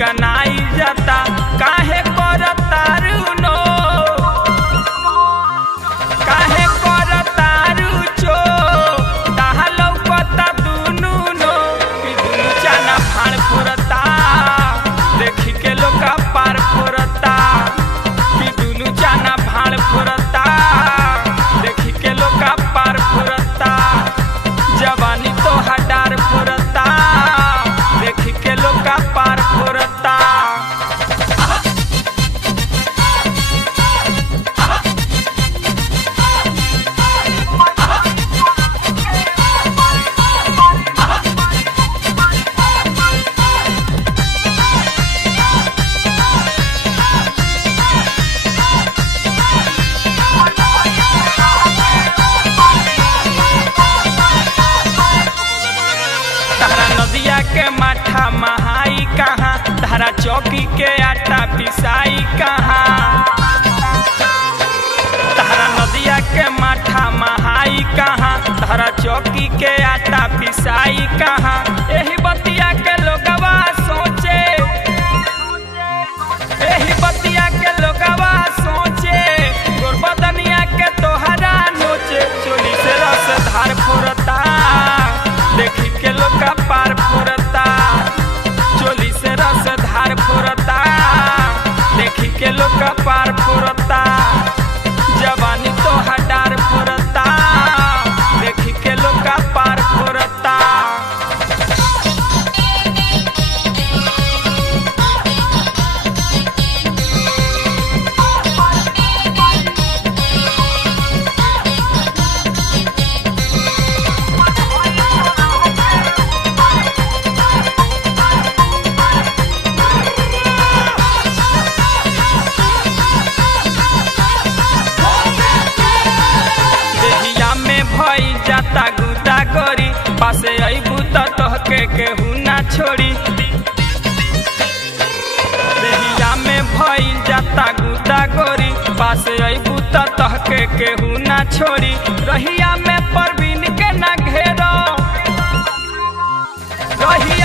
चिकनाई जाता काहे करतारू नो काहे करतारू चो ताहा लौकता दुनु नो कि दुनु चाना फाड़ फोरता देखी के लोका पार फोरता कि दुनु चाना फाड़ फोरता देखी के लोका पार फोरता जवानी तो हडार फोरता देखी के लोका पार फोरता तारा नदिया के माठा महाई कहाँ तारा चौकी के आटा पिसाई कहाँ तारा नदिया के माठा महाई कहाँ तारा चौकी के आटा पिसाई कहाँ यही बतिया के लोगवा सोचे यही बतिया के लोगवा सोचे गोरबदनिया के तोहरा नोचे चोली से रस धार फोरता देखी के लोका पार फोरता चोली से रस धार फोरता देखी के लोका पार फोरता जवानी तो हडार फोरता देखी के लोका पार फोरता देहिया में भई जाता गुदा गोरी पासे अइबू त तोहके केहू ना छोड़ी देहिया में भई जाता गुदा गोरी पासे अइबू त तोहके केहू ना छोड़ी रहिया में परवीन के ना घेरो रहिया